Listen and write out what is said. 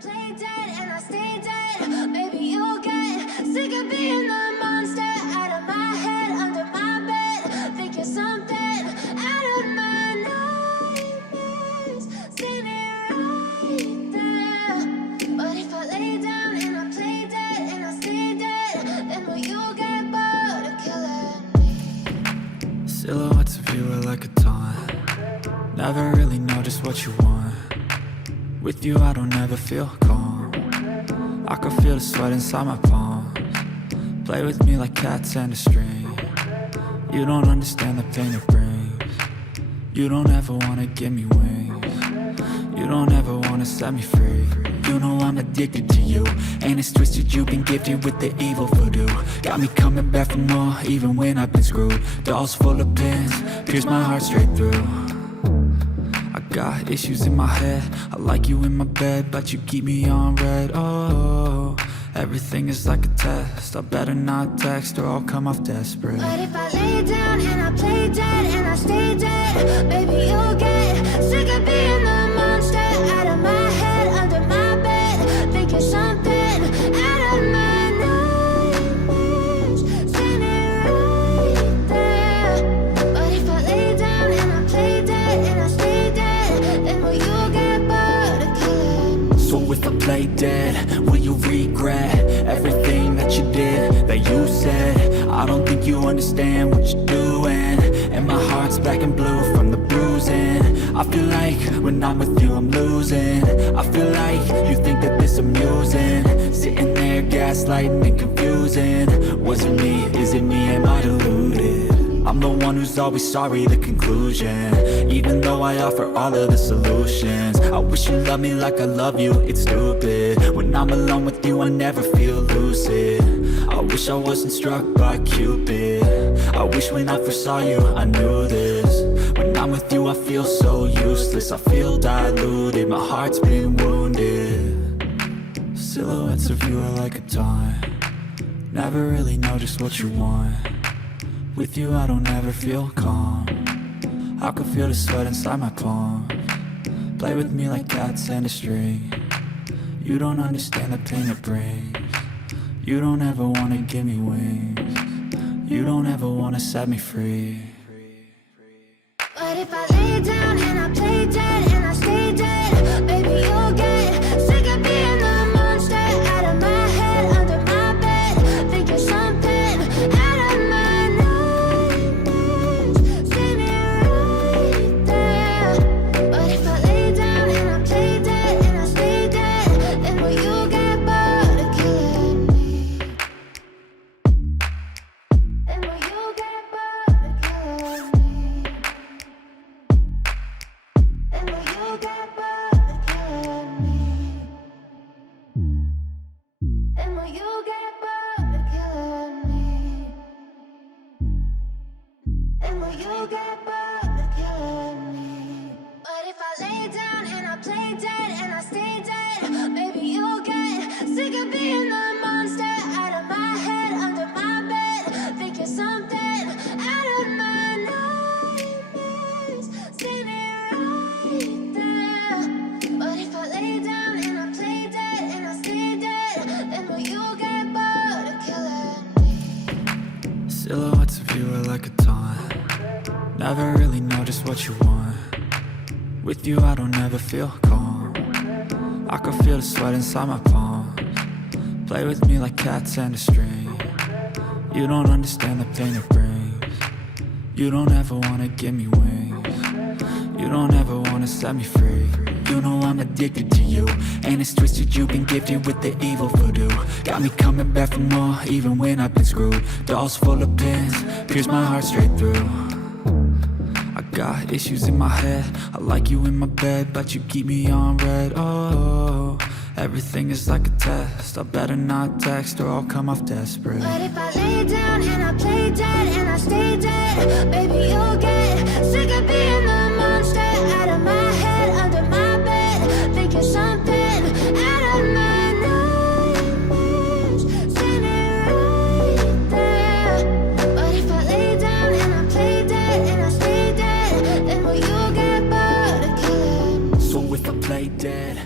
play dead and I stay dead. Maybe you'll get sick of being the monster out of my head, under my bed. Think you're something out of my nightmares, standing right there. But if I lay down and I play dead and I stay dead, then will you get bored of killing me? Silhouettes of you are like a taunt. Never really know just what you want. With you I don't ever feel calm. I can feel the sweat inside my palms. Play with me like cats and a string. You don't understand the pain it brings. You don't ever wanna give me wings. You don't ever wanna set me free. You know I'm addicted to you, and it's twisted, you've been gifted with the evil voodoo. Got me coming back for more, even when I've been screwed. Dolls full of pins, pierce my heart straight through. I got issues in my head, I like you in my bed, but you keep me on red. Oh, everything is like a test, I better not text or I'll come off desperate. But if I lay down and I play dead and I stay dead, maybe you'll get sick of being the monster out of my head, under my bed. Think you're something out of my nightmares, standing right there. But if I lay down and I play dead and I stay dead, then will you get bored of killing me? So if I play dead, will you regret everything that you did, that you said? I don't think you understand what you're doing, and my heart's black and blue from the bruising. I feel like when I'm with you I'm losing. I feel like you think that this amusing, sitting there gaslighting and confusing. Was it me? Is it me? Am I deluded? I'm the one who's always sorry, the conclusion, even though I offer all of the solutions. I wish you loved me like I love you, it's stupid. When I'm alone with you I never feel lucid. I wish I wasn't struck by Cupid. I wish when I first saw you I knew this. When I'm with you I feel so useless, I feel diluted, my heart's been wounded. Silhouettes of you are like a taunt. Never really know just what you want. With you I don't ever feel calm. I can feel the sweat inside my palms. Play with me like cats and a string. You don't understand the pain it brings. You don't ever wanna give me wings. You don't ever wanna set me free. But if I lay down and I play dead and I stay dead, maybe you'll get sick of being the monster out of my head, under my bed. Think you're something out of my nightmares, standing right there. But if I lay down and I play dead and I stay dead, then will you get bored of killing me? Then will you get bored of killing me? Then will you get bored of killing me? Then will you get bored of killing me? Then will you get bored of killing me? But if I lay down and I play dead and I stay dead, maybe you'll get sick of being the monster out of my head, under my bed. Think you're something out of my nightmares, standing right there. But if I lay down and I play dead and I stay dead, then will you get bored of killing me? Silhouettes of you are like a taunt. Never really know just what you want. With you I don't ever feel calm. I can feel the sweat inside my palms. Play with me like cats and a string. You don't understand the pain it brings. You don't ever wanna give me wings. You don't ever wanna set me free. You know I'm addicted to you, and it's twisted, you've been gifted with the evil voodoo. Got me coming back for more, even when I've been screwed. Dolls full of pins, pierce my heart straight through. I got issues in my head, I like you in my bed, but you keep me on red. Oh, everything is like a test, I better not text or I'll come off desperate. But if I lay down and I play dead and I stay dead, maybe you'll get sick of being the monster out of my head, under my bed. Think you're something out of my nightmares, standing right there. But if I lay down and I play dead and I stay dead, then will you get bored of killing me? So if I play dead,